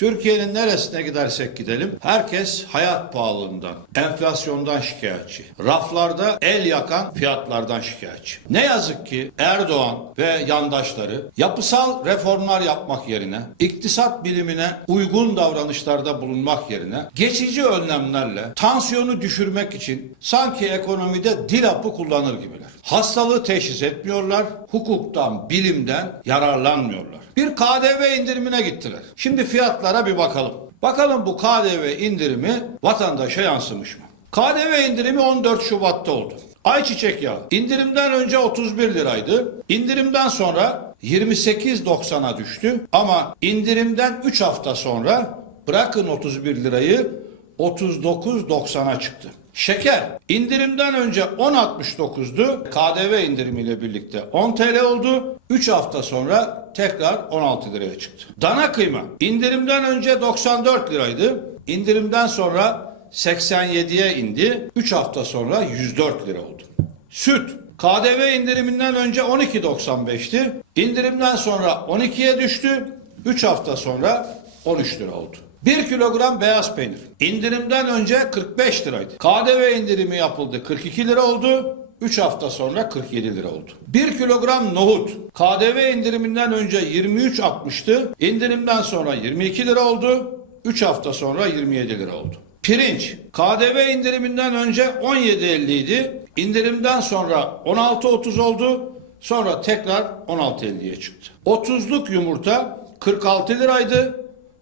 Türkiye'nin neresine gidersek gidelim herkes hayat pahalılığından, enflasyondan şikayetçi. Raflarda el yakan fiyatlardan şikayetçi. Ne yazık ki Erdoğan ve yandaşları yapısal reformlar yapmak yerine, iktisat bilimine uygun davranışlarda bulunmak yerine geçici önlemlerle tansiyonu düşürmek için sanki ekonomide dil hapı kullanır gibiler. Hastalığı teşhis etmiyorlar, hukuktan, bilimden yararlanmıyorlar. Bir KDV indirimine gittiler. Şimdi fiyatlara bir bakalım. Bakalım bu KDV indirimi vatandaşa yansımış mı? KDV indirimi 14 Şubat'ta oldu. Ayçiçek yağı indirimden önce 31 liraydı. İndirimden sonra 28.90'a düştü. Ama indirimden 3 hafta sonra bırakın 31 lirayı 39.90'a çıktı. Şeker indirimden önce 10.69'du. KDV indirimiyle birlikte 10 TL oldu. 3 hafta sonra tekrar 16 liraya çıktı. Dana kıyma indirimden önce 94 liraydı. İndirimden sonra 87'ye indi. 3 hafta sonra 104 lira oldu. Süt KDV indiriminden önce 12.95'ti. İndirimden sonra 12'ye düştü. 3 hafta sonra 13 lira oldu. 1 kilogram beyaz peynir. İndirimden önce 45 liraydı. KDV indirimi yapıldı 42 lira oldu. 3 hafta sonra 47 lira oldu. 1 kilogram nohut KDV indiriminden önce 23.60'tı. İndirimden sonra 22 lira oldu. 3 hafta sonra 27 lira oldu. Pirinç KDV indiriminden önce 17.50 idi. İndirimden sonra 16.30 oldu. Sonra tekrar 16.50'ye çıktı. 30'luk yumurta 46 liraydı.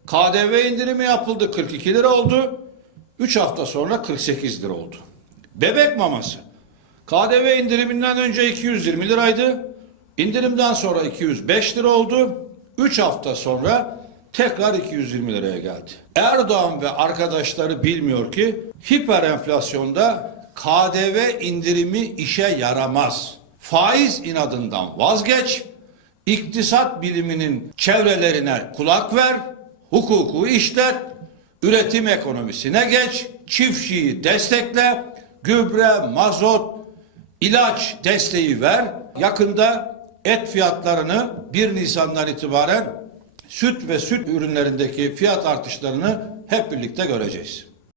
KDV indirimi yapıldı 42 lira oldu. 3 hafta sonra 48 lira oldu. Bebek maması KDV indiriminden önce 220 liraydı. İndirimden sonra 205 lira oldu. 3 hafta sonra tekrar 220 liraya geldi. Erdoğan ve arkadaşları bilmiyor ki hiper enflasyonda KDV indirimi işe yaramaz. Faiz inadından vazgeç. İktisat biliminin çevrelerine kulak ver, hukuku işlet, üretim ekonomisine geç, çiftçiyi destekle, gübre, mazot, ilaç desteği ver. Yakında et fiyatlarını 1 Nisan'dan itibaren süt ve süt ürünlerindeki fiyat artışlarını hep birlikte göreceğiz.